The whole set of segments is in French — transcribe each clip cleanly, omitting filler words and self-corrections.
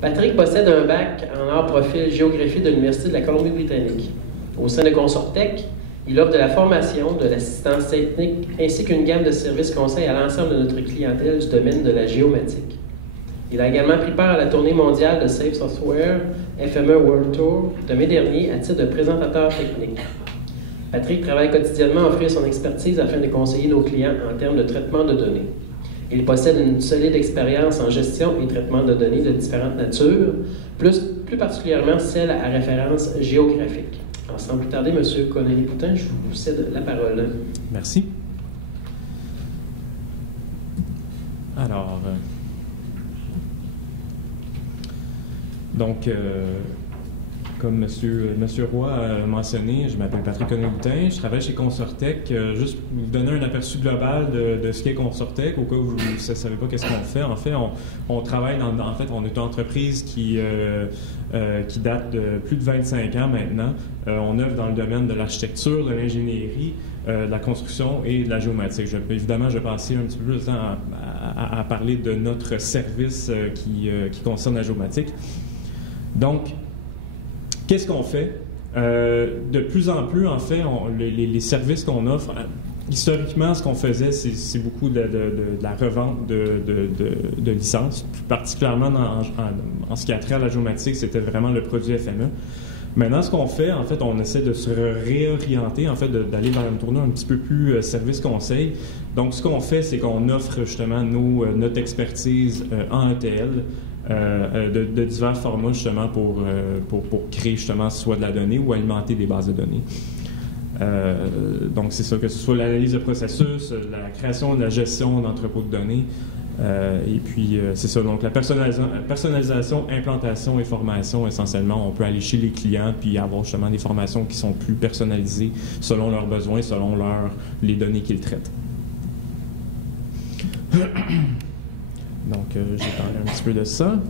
Patrick possède un bac en art profil géographie de l'Université de la Colombie-Britannique. Au sein de Consortec, il offre de la formation, de l'assistance technique ainsi qu'une gamme de services conseils à l'ensemble de notre clientèle du domaine de la géomatique. Il a également pris part à la tournée mondiale de Safe Software FME World Tour de mai dernier à titre de présentateur technique. Patrick travaille quotidiennement à offrir son expertise afin de conseiller nos clients en termes de traitement de données. Il possède une solide expérience en gestion et traitement de données de différentes natures, plus particulièrement celles à référence géographique. Alors, sans plus tarder, M. Connelly-Boutin, je vous cède la parole. Merci. Alors, comme Monsieur Roy a mentionné, je m'appelle Patrick Connelly-Boutin, je travaille chez Consortec. Juste pour vous donner un aperçu global de ce qu'est Consortec, au cas où vous ne savez pas qu'est-ce qu'on fait. En fait, on travaille on est une entreprise qui date de plus de 25 ans maintenant. On œuvre dans le domaine de l'architecture, de l'ingénierie, de la construction et de la géomatique. Évidemment, je vais passer un petit peu plus de temps à parler de notre service qui concerne la géomatique. Donc, qu'est-ce qu'on fait? De plus en plus, en fait, les services qu'on offre, historiquement, ce qu'on faisait, c'est beaucoup de la revente de licences, plus particulièrement en ce qui a trait à la géomatique, c'était vraiment le produit FME. Maintenant, ce qu'on fait, en fait, on essaie de se réorienter, en fait, d'aller vers une tournure un petit peu plus service-conseil. Donc, ce qu'on fait, c'est qu'on offre justement notre expertise en ETL, de divers formats justement pour créer justement soit de la donnée ou alimenter des bases de données. Donc c'est ça, que ce soit l'analyse de processus, la création, la gestion d'entrepôts de données, et puis c'est ça, donc la personnalisation, implantation et formation essentiellement. On peut aller chez les clients puis avoir justement des formations qui sont plus personnalisées selon leurs besoins, selon les données qu'ils traitent. Donc, j'ai parlé un petit peu de ça.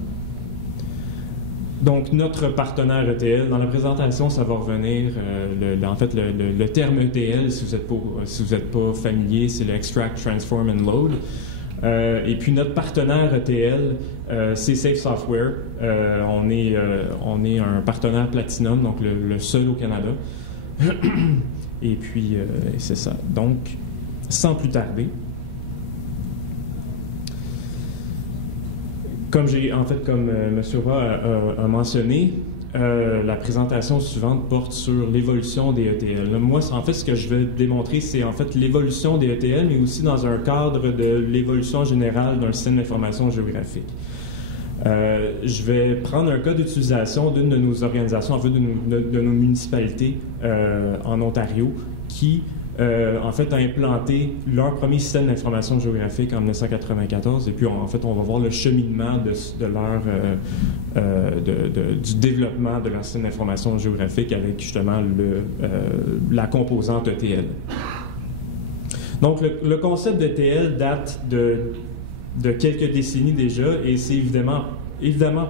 Donc, notre partenaire ETL, dans la présentation, ça va revenir, le terme ETL, si vous n'êtes pas familier, c'est le Extract, Transform and Load. Et puis, notre partenaire ETL, c'est Safe Software. On est un partenaire Platinum, donc le seul au Canada. Et puis, c'est ça. Donc, sans plus tarder, comme M. Roy a mentionné, la présentation suivante porte sur l'évolution des ETL. Moi, en fait, ce que je vais démontrer, c'est en fait l'évolution des ETL, mais aussi dans un cadre de l'évolution générale d'un système d'information géographique. Je vais prendre un cas d'utilisation d'une de nos organisations, en fait, de nos municipalités en Ontario, qui en fait, a implanté leur premier système d'information géographique en 1994. Et puis, en fait, on va voir le cheminement du développement de leur système d'information géographique avec, justement, la composante ETL. Donc, le concept d'ETL date de quelques décennies déjà, et c'est évidemment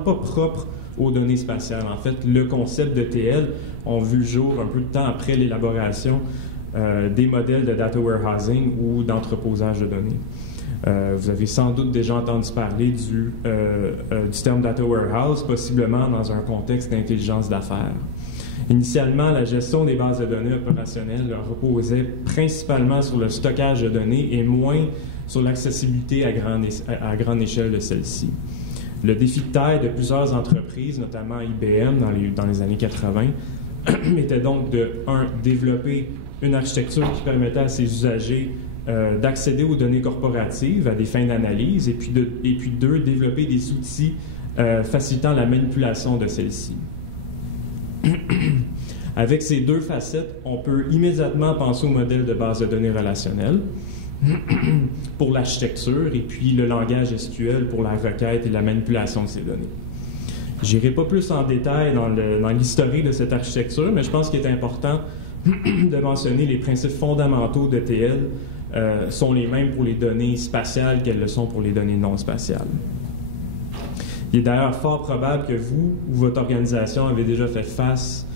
pas propre aux données spatiales. En fait, le concept d'ETL a vu le jour un peu de temps après l'élaboration des modèles de data warehousing ou d'entreposage de données. Vous avez sans doute déjà entendu parler du terme data warehouse, possiblement dans un contexte d'intelligence d'affaires. Initialement, la gestion des bases de données opérationnelles reposait principalement sur le stockage de données et moins sur l'accessibilité à grande échelle de celles-ci. Le défi de taille de plusieurs entreprises, notamment IBM dans les années 80, était donc de, développer une architecture qui permettait à ses usagers d'accéder aux données corporatives à des fins d'analyse, et puis deux, développer des outils facilitant la manipulation de celles-ci. Avec ces deux facettes, on peut immédiatement penser au modèle de base de données relationnelle pour l'architecture et puis le langage SQL pour la requête et la manipulation de ces données. Je n'irai pas plus en détail dans l'historique de cette architecture, mais je pense qu'il est important de mentionner les principes fondamentaux d'ETL sont les mêmes pour les données spatiales qu'elles le sont pour les données non spatiales. Il est d'ailleurs fort probable que vous ou votre organisation avez déjà fait face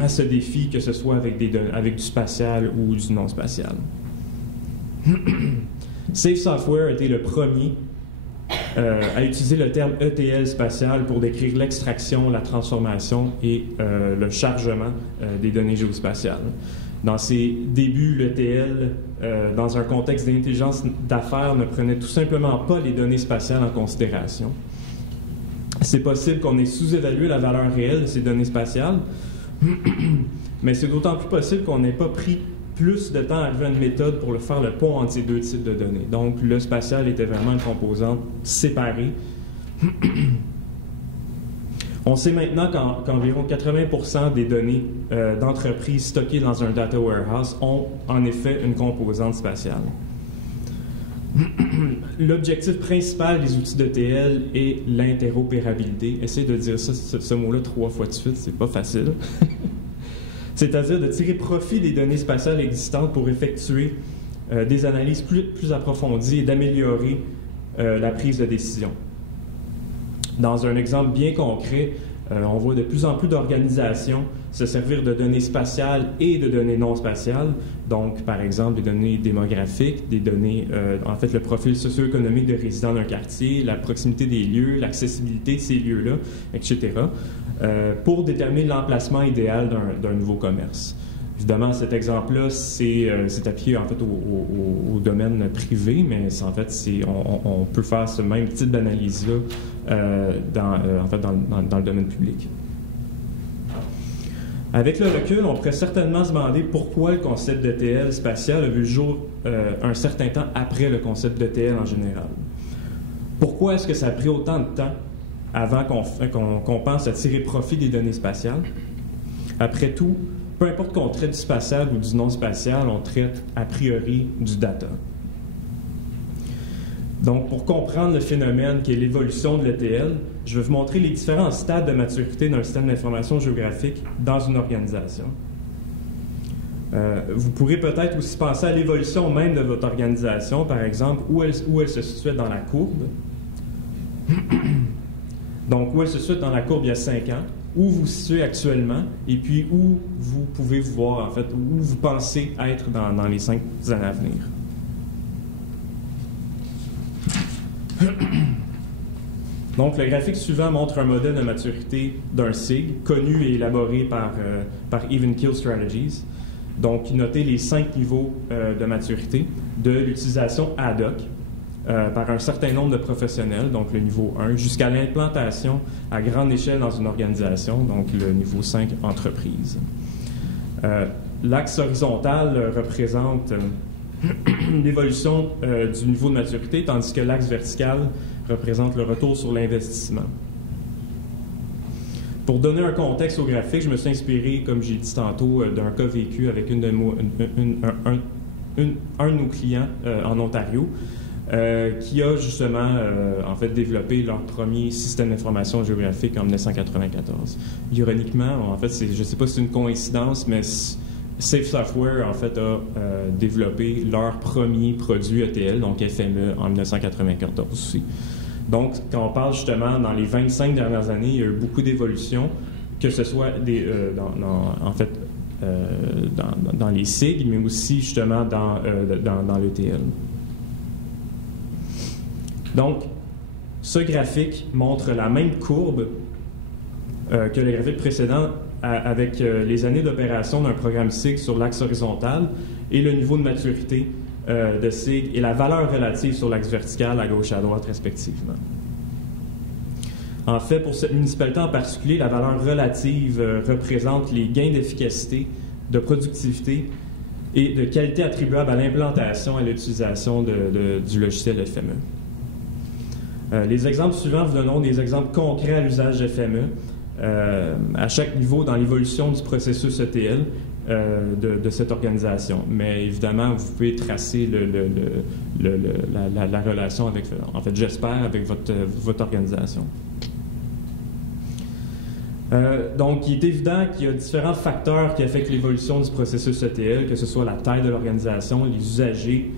à ce défi, que ce soit avec du spatial ou du non spatial. Safe Software a été le premier a utilisé le terme ETL spatial pour décrire l'extraction, la transformation et le chargement des données géospatiales. Dans ses débuts, l'ETL, dans un contexte d'intelligence d'affaires, ne prenait tout simplement pas les données spatiales en considération. C'est possible qu'on ait sous-évalué la valeur réelle de ces données spatiales, mais c'est d'autant plus possible qu'on n'ait pas pris plus de temps à arriver à une méthode pour faire le pont entre ces deux types de données. Donc, le spatial était vraiment une composante séparée. On sait maintenant qu'environ 80% des données d'entreprises stockées dans un data warehouse ont en effet une composante spatiale. L'objectif principal des outils d'ETL est l'interopérabilité. Essayez de dire ce mot-là 3 fois de suite, c'est pas facile. C'est-à-dire de tirer profit des données spatiales existantes pour effectuer des analyses plus approfondies et d'améliorer la prise de décision. Dans un exemple bien concret, on voit de plus en plus d'organisations se servir de données spatiales et de données non spatiales. Donc, par exemple, des données démographiques, des données, en fait, le profil socio-économique de résidents d'un quartier, la proximité des lieux, l'accessibilité de ces lieux-là, etc., pour déterminer l'emplacement idéal d'un nouveau commerce. Évidemment, cet exemple-là, c'est appliqué en fait au domaine privé, mais en fait, on peut faire ce même type d'analyse-là dans le domaine public. Avec le recul, on pourrait certainement se demander pourquoi le concept d'ETL spatial a vu le jour un certain temps après le concept d'ETL en général. Pourquoi est-ce que ça a pris autant de temps avant qu'on pense à tirer profit des données spatiales? Après tout, peu importe qu'on traite du spatial ou du non spatial, on traite a priori du data. Donc, pour comprendre le phénomène qui est l'évolution de l'ETL, je vais vous montrer les différents stades de maturité d'un système d'information géographique dans une organisation. Vous pourrez peut-être aussi penser à l'évolution même de votre organisation, par exemple, où elle se situait dans la courbe. Donc, où elle se situe dans la courbe il y a 5 ans, où vous vous situez actuellement, et puis où vous pouvez vous voir, en fait, où vous pensez être dans les 5 années à venir. Donc, le graphique suivant montre un modèle de maturité d'un SIG, connu et élaboré par Even Keel Strategies. Donc, notez les 5 niveaux de maturité de l'utilisation ad hoc par un certain nombre de professionnels, donc le niveau 1, jusqu'à l'implantation à grande échelle dans une organisation, donc le niveau 5, entreprise. L'axe horizontal représente l'évolution du niveau de maturité, tandis que l'axe vertical représente le retour sur l'investissement. Pour donner un contexte au graphique, je me suis inspiré, comme j'ai dit tantôt, d'un cas vécu avec un de nos clients en Ontario, qui a justement en fait développé leur premier système d'information géographique en 1994. Ironiquement, en fait, je ne sais pas si c'est une coïncidence, mais Safe Software, en fait, a développé leur premier produit ETL, donc FME, en 1994 aussi. Donc, quand on parle justement dans les 25 dernières années, il y a eu beaucoup d'évolutions, que ce soit dans les SIG, mais aussi justement dans l'ETL. Donc, ce graphique montre la même courbe que le graphique précédent avec les années d'opération d'un programme SIG sur l'axe horizontal et le niveau de maturité de SIG et la valeur relative sur l'axe vertical à gauche et à droite respectivement. En fait, pour cette municipalité en particulier, la valeur relative représente les gains d'efficacité, de productivité et de qualité attribuables à l'implantation et à l'utilisation du logiciel FME. Les exemples suivants vous donneront des exemples concrets à l'usage de FME à chaque niveau dans l'évolution du processus ETL de cette organisation. Mais évidemment, vous pouvez tracer la relation avec, en fait, j'espère, avec votre organisation. Donc, il est évident qu'il y a différents facteurs qui affectent l'évolution du processus ETL, que ce soit la taille de l'organisation, les usagers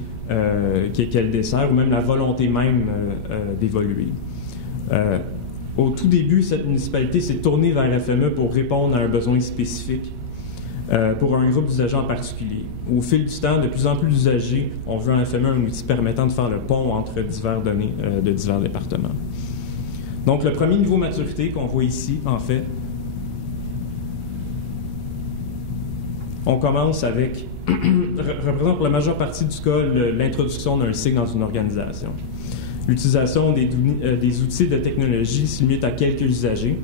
qu'elle dessert, ou même la volonté même d'évoluer. Au tout début, cette municipalité s'est tournée vers FME pour répondre à un besoin spécifique. pour un groupe d'usagers en particulier. Au fil du temps, de plus en plus d'usagers ont vu en FME un outil permettant de faire le pont entre diverses données de divers départements. Donc, le premier niveau de maturité qu'on voit ici, en fait, on commence avec, représente pour la majeure partie du cas l'introduction d'un cycle dans une organisation. L'utilisation des outils de technologie se limite à quelques usagers,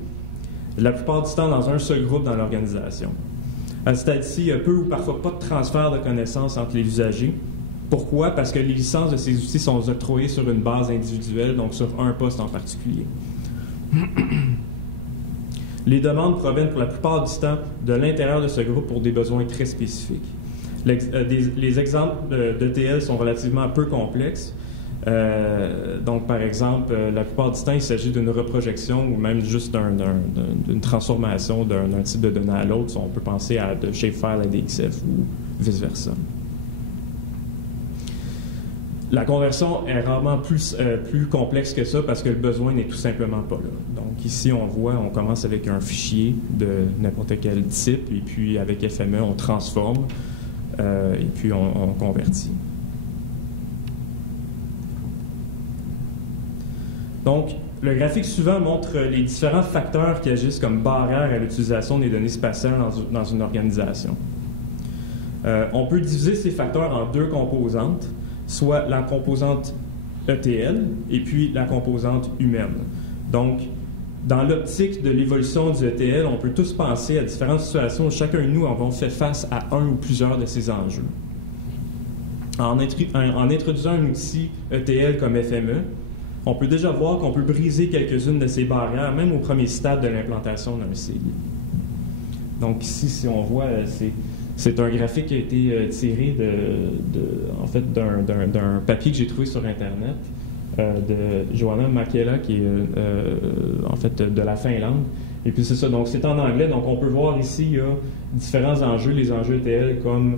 la plupart du temps dans un seul groupe dans l'organisation. À ce stade-ci, il y a peu ou parfois pas de transfert de connaissances entre les usagers. Pourquoi? Parce que les licences de ces outils sont octroyées sur une base individuelle, donc sur un poste en particulier. Les demandes proviennent pour la plupart du temps de l'intérieur de ce groupe pour des besoins très spécifiques. Les exemples d'ETL sont relativement peu complexes. Donc, par exemple, la plupart du temps, il s'agit d'une reprojection ou même juste d'une transformation d'un type de données à l'autre. On peut penser à de shapefile à DXF ou vice-versa. La conversion est rarement plus complexe que ça parce que le besoin n'est tout simplement pas là. Donc ici, on commence avec un fichier de n'importe quel type et puis avec FME, on transforme et puis on convertit. Donc, le graphique suivant montre les différents facteurs qui agissent comme barrières à l'utilisation des données spatiales dans une organisation. On peut diviser ces facteurs en deux composantes, soit la composante ETL et puis la composante humaine. Donc, dans l'optique de l'évolution du ETL, on peut tous penser à différentes situations où chacun de nous avons fait face à un ou plusieurs de ces enjeux. En introduisant un outil ETL comme FME, on peut déjà voir qu'on peut briser quelques-unes de ces barrières, même au premier stade de l'implantation d'un CI. Donc ici, si on voit, c'est un graphique qui a été tiré d'un papier que j'ai trouvé sur Internet de Johanna Mäkelä, qui est en fait de la Finlande. Et puis c'est ça, donc c'est en anglais, donc on peut voir ici, il y a différents enjeux, les enjeux ETL comme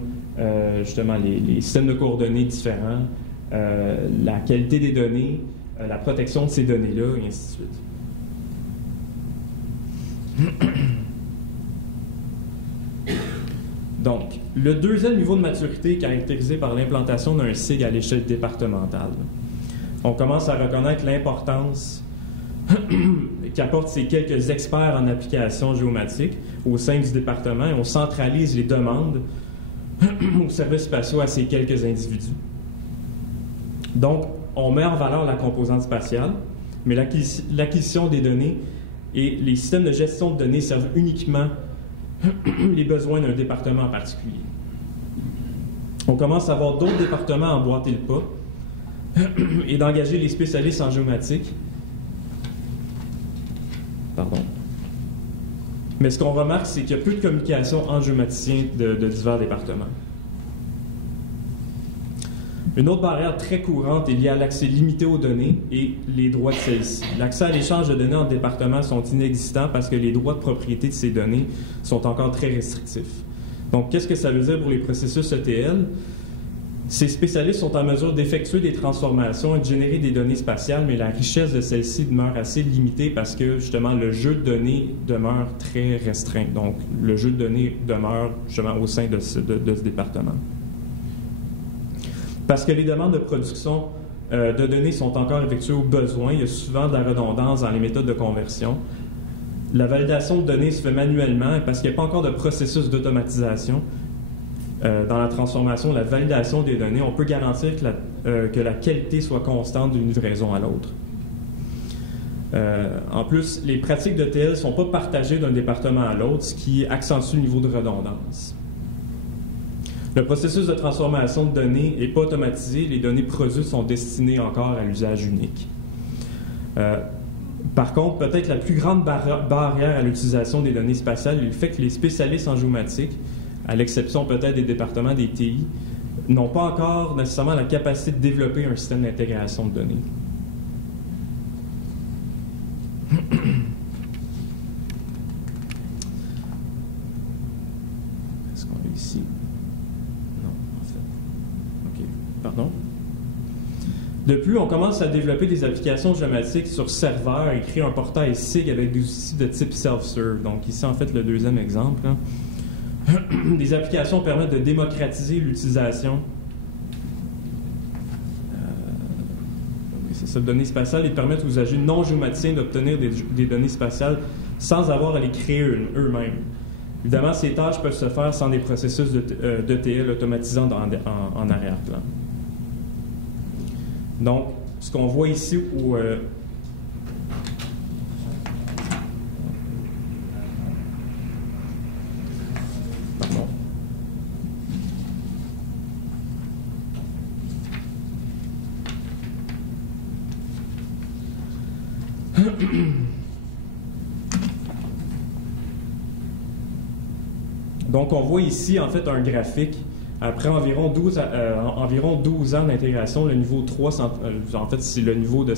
justement les systèmes de coordonnées différents, la qualité des données, la protection de ces données-là, et ainsi de suite. Donc, le deuxième niveau de maturité est caractérisé par l'implantation d'un SIG à l'échelle départementale. On commence à reconnaître l'importance qu'apportent ces quelques experts en application géomatique au sein du département et on centralise les demandes aux services spatiaux à ces quelques individus. Donc, on met en valeur la composante spatiale, mais l'acquisition des données et les systèmes de gestion de données servent uniquement les besoins d'un département en particulier. On commence à avoir d'autres départements à emboîter le pas et d'engager les spécialistes en géomatique. Pardon. Mais ce qu'on remarque, c'est qu'il y a peu de communication entre géomaticiens de divers départements. Une autre barrière très courante est liée à l'accès limité aux données et les droits de celles-ci. L'accès à l'échange de données entre départements sont inexistants parce que les droits de propriété de ces données sont encore très restrictifs. Donc, qu'est-ce que ça veut dire pour les processus ETL? Ces spécialistes sont en mesure d'effectuer des transformations et de générer des données spatiales, mais la richesse de celles-ci demeure assez limitée parce que, justement, le jeu de données demeure très restreint. Donc, le jeu de données demeure, justement, au sein de ce département. Parce que les demandes de production de données sont encore effectuées au besoin, il y a souvent de la redondance dans les méthodes de conversion. La validation de données se fait manuellement parce qu'il n'y a pas encore de processus d'automatisation. Dans la transformation, la validation des données, on peut garantir que la qualité soit constante d'une livraison à l'autre. En plus, les pratiques d'ETL ne sont pas partagées d'un département à l'autre, ce qui accentue le niveau de redondance. Le processus de transformation de données n'est pas automatisé, les données produites sont destinées encore à l'usage unique. Par contre, peut-être la plus grande barrière à l'utilisation des données spatiales est le fait que les spécialistes en géomatique, à l'exception peut-être des départements des TI, n'ont pas encore nécessairement la capacité de développer un système d'intégration de données. Est-ce qu'on est ici? Non, en fait. OK. Pardon? De plus, on commence à développer des applications géomatiques sur serveur et créer un portail SIG avec des outils de type self-serve. Donc ici, en fait, le deuxième exemple, là. Des applications permettent de démocratiser l'utilisation de données spatiales et permettent aux usagers non géomaticiens d'obtenir des données spatiales sans avoir à les créer eux-mêmes. Évidemment, ces tâches peuvent se faire sans des processus d'ETL automatisants en arrière-plan. Donc, ce qu'on voit ici au... Pardon. Donc, on voit ici, en fait, un graphique. Après environ 12 ans d'intégration, le niveau 3, en fait, c'est le niveau d'un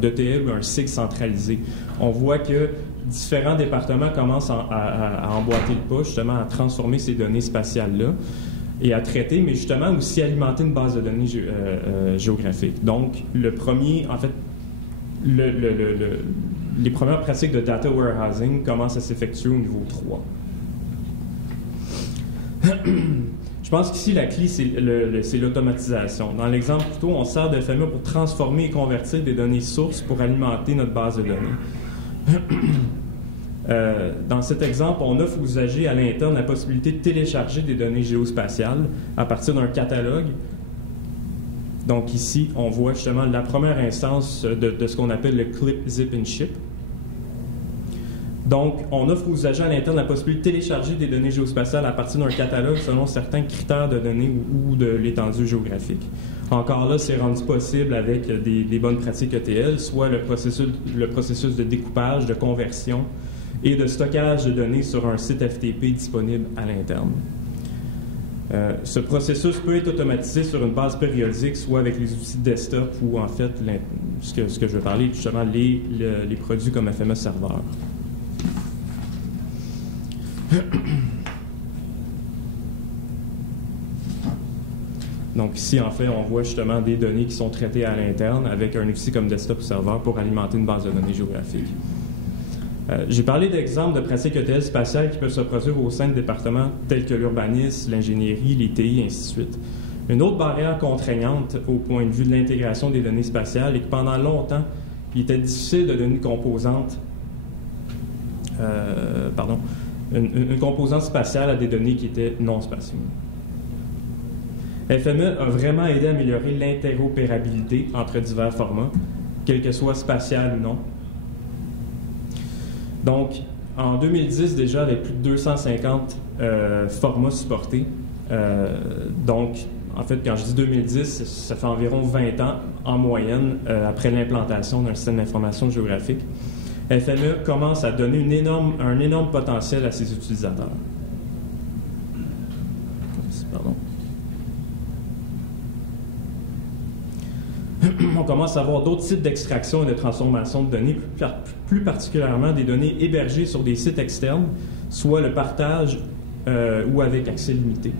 DTL ou un SIG centralisé. On voit que différents départements commencent à emboîter le pas, justement, à transformer ces données spatiales-là et à traiter, mais justement aussi alimenter une base de données géographique. Donc, le premier, en fait, les premières pratiques de data warehousing commencent à s'effectuer au niveau 3. Je pense qu'ici, la clé, c'est l'automatisation. Dans l'exemple plutôt, on sert de FME pour transformer et convertir des données sources pour alimenter notre base de données. Dans cet exemple, on offre aux usagers à l'interne la possibilité de télécharger des données géospatiales à partir d'un catalogue. Donc ici, on voit justement la première instance de ce qu'on appelle le Clip, Zip and Ship. Donc, on offre aux usagers à l'interne la possibilité de télécharger des données géospatiales à partir d'un catalogue selon certains critères de données ou de l'étendue géographique. Encore là, c'est rendu possible avec des bonnes pratiques ETL, soit le processus de découpage, de conversion et de stockage de données sur un site FTP disponible à l'interne. Ce processus peut être automatisé sur une base périodique, soit avec les outils desktop ou en fait, ce que je vais parler, justement, les produits comme FMS Serveur. Donc ici, en fait, on voit justement des données qui sont traitées à l'interne avec un outil comme desktop ou serveur pour alimenter une base de données géographique. J'ai parlé d'exemples de pratiques ETL spatiales qui peuvent se produire au sein de départements tels que l'urbanisme, l'ingénierie, les TI, et ainsi de suite. Une autre barrière contraignante au point de vue de l'intégration des données spatiales est que pendant longtemps, il était difficile de donner une composante une composante spatiale à des données qui étaient non spatiales. FME a vraiment aidé à améliorer l'interopérabilité entre divers formats, quel que soit spatial ou non. Donc, en 2010, déjà, avec plus de 250 formats supportés. Donc, en fait, quand je dis 2010, ça fait environ 20 ans en moyenne après l'implantation d'un système d'information géographique. FME commence à donner un énorme potentiel à ses utilisateurs. Pardon. On commence à avoir d'autres types d'extraction et de transformation de données, plus particulièrement des données hébergées sur des sites externes, soit le partage ou avec accès limité.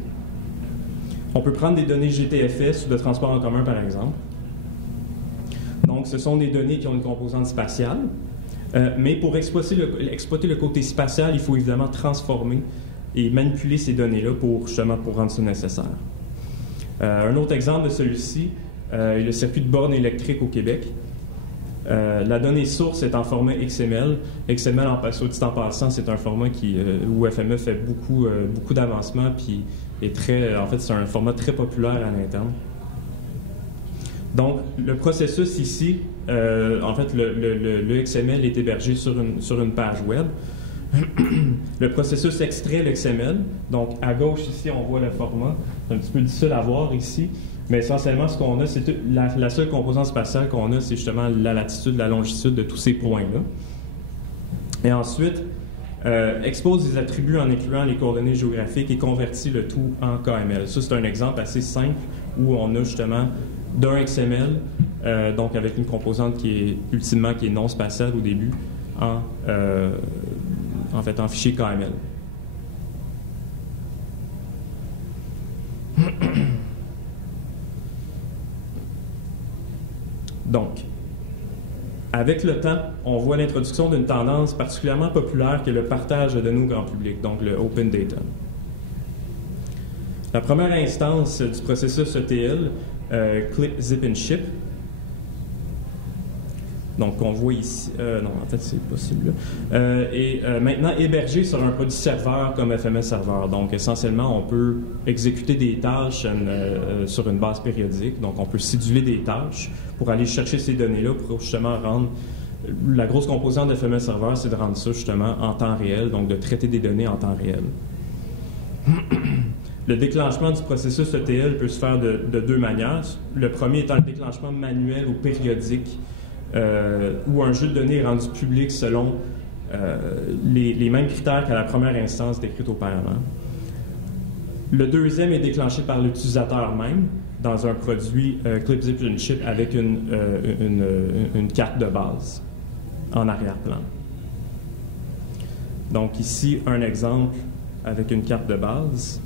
On peut prendre des données GTFS ou de transport en commun, par exemple. Donc, ce sont des données qui ont une composante spatiale. Mais pour exploiter le côté spatial, il faut évidemment transformer et manipuler ces données-là pour rendre ça nécessaire. Un autre exemple de celui-ci est le circuit de borne électrique au Québec. La donnée source est en format XML. XML, en passant, c'est un format où FME fait beaucoup d'avancements, puis en fait, c'est un format très populaire à l'interne. Donc, le processus ici, en fait, le XML est hébergé sur une page web. Le processus extrait le XML. Donc, à gauche, ici, on voit le format. C'est un petit peu difficile à voir ici. Mais essentiellement, ce qu'on a, c'est la seule composante spatiale qu'on a, c'est justement la latitude, la longitude de tous ces points-là. Et ensuite, expose des attributs en incluant les coordonnées géographiques et convertit le tout en KML. Ça, c'est un exemple assez simple où on a justement d'un XML, donc avec une composante qui est non spatiale au début, en fichier KML. Donc, Avec le temps, on voit l'introduction d'une tendance particulièrement populaire qui est le partage de données au grand public, donc le Open Data. La première instance du processus ETL, Clip, Zip and Ship, donc on voit ici, non en fait c'est possible, est maintenant hébergé sur un produit serveur comme FMS Server. Donc essentiellement on peut exécuter des tâches sur une base périodique, donc on peut céduler des tâches pour aller chercher ces données-là pour justement rendre, la grosse composante de FMS Server c'est de rendre ça justement en temps réel, donc de traiter des données en temps réel. Le déclenchement du processus ETL peut se faire de deux manières. Le premier étant le déclenchement manuel ou périodique, où un jeu de données est rendu public selon les mêmes critères qu'à la première instance décrite auparavant. Le deuxième est déclenché par l'utilisateur même dans un produit Clip, Zip and Ship avec une carte de base en arrière-plan. Donc ici, un exemple avec une carte de base.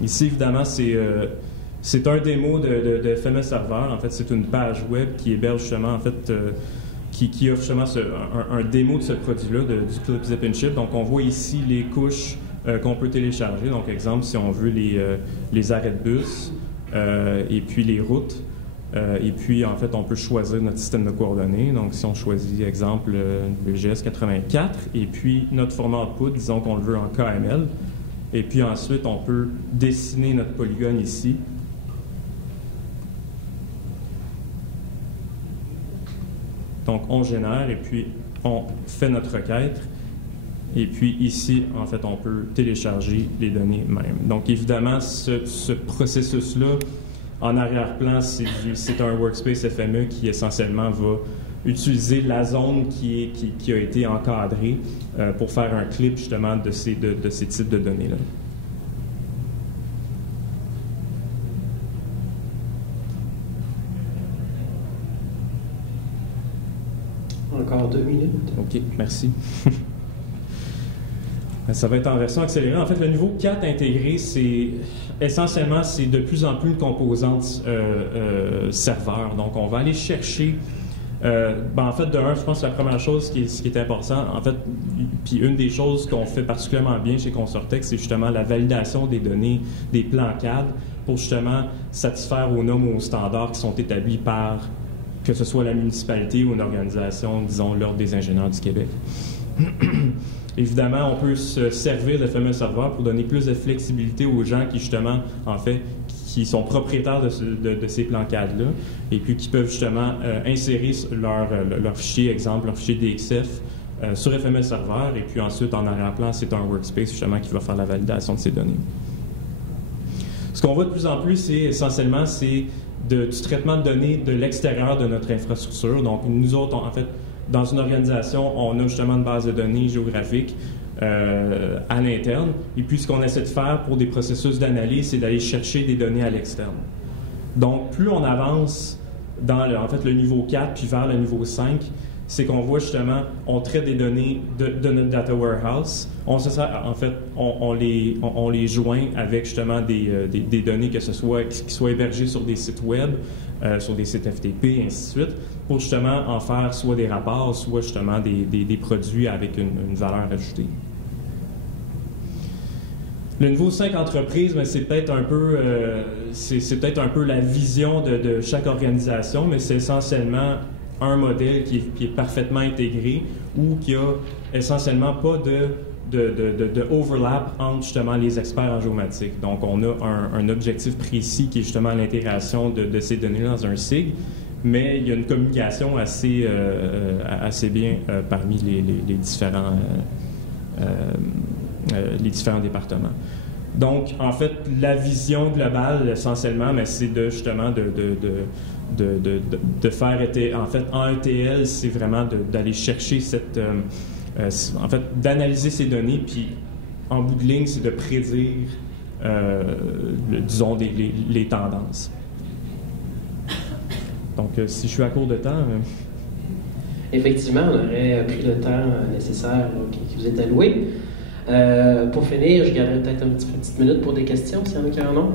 Ici, évidemment, c'est un démo de FMS Server. En fait, c'est une page web qui héberge justement, en fait, qui offre justement un démo de ce produit-là, du Clip, Zip and Ship. Donc, on voit ici les couches qu'on peut télécharger. Donc, exemple, si on veut les arrêts de bus et puis les routes. Et puis, en fait, on peut choisir notre système de coordonnées. Donc, si on choisit, exemple, le GS84, et puis notre format output, disons qu'on le veut en KML. Et puis ensuite, on peut dessiner notre polygone ici. Donc, on génère et puis on fait notre requête. Et puis ici, en fait, on peut télécharger les données mêmes. Donc, évidemment, ce processus-là, en arrière-plan, c'est un workspace FME qui essentiellement va utiliser la zone qui a été encadrée pour faire un clip justement de ces types de données-là. Encore 2 minutes. OK, merci. Ça va être en version accélérée. En fait, le niveau 4 intégré, essentiellement, c'est de plus en plus une composante serveur. Donc, on va aller chercher. En fait, de un, je pense que la première chose qui est importante, en fait, puis une des choses qu'on fait particulièrement bien chez Consortec, c'est justement la validation des données, des plans cadres, pour justement satisfaire aux normes ou aux standards qui sont établis par, que ce soit la municipalité ou une organisation, disons, l'Ordre des ingénieurs du Québec. Évidemment, on peut se servir de FMS Server pour donner plus de flexibilité aux gens qui, justement, en fait, qui sont propriétaires de ces plans cadres-là, et puis qui peuvent justement insérer leur fichier, exemple, leur fichier DXF sur FMS Server, et puis ensuite, en arrière-plan, c'est un workspace, justement, qui va faire la validation de ces données. Ce qu'on voit de plus en plus, c'est essentiellement, du traitement de données de l'extérieur de notre infrastructure. Donc, nous autres, en fait, dans une organisation, on a justement une base de données géographique à l'interne. Et puis, ce qu'on essaie de faire pour des processus d'analyse, c'est d'aller chercher des données à l'externe. Donc, plus on avance dans le niveau 4 puis vers le niveau 5, c'est qu'on voit justement, on traite des données de notre data warehouse. On les joint avec justement des données qui soient hébergées sur des sites web, sur des sites FTP, et ainsi de suite, pour justement en faire soit des rapports, soit justement des produits avec une valeur ajoutée. Le niveau 5 entreprise, c'est peut-être un peu la vision de chaque organisation, mais c'est essentiellement un modèle qui est parfaitement intégré ou qui a essentiellement pas de overlap entre justement les experts en géomatique. Donc, on a un objectif précis qui est justement l'intégration de ces données-là dans un SIG, mais il y a une communication assez bien parmi les différents départements. Donc, en fait, la vision globale, essentiellement, c'est justement de faire, en fait, en ETL, c'est vraiment d'aller chercher en fait, d'analyser ces données, puis en bout de ligne, c'est de prédire, disons, les tendances. Donc, si je suis à court de temps... Effectivement, on aurait pris le temps nécessaire qui vous est alloué. Pour finir, je garderai peut-être une petite minute pour des questions, s'il y en a qui en ont.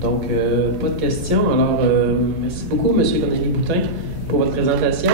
Donc, pas de questions. Alors, merci beaucoup, M. Cornelier Boutin, pour votre présentation.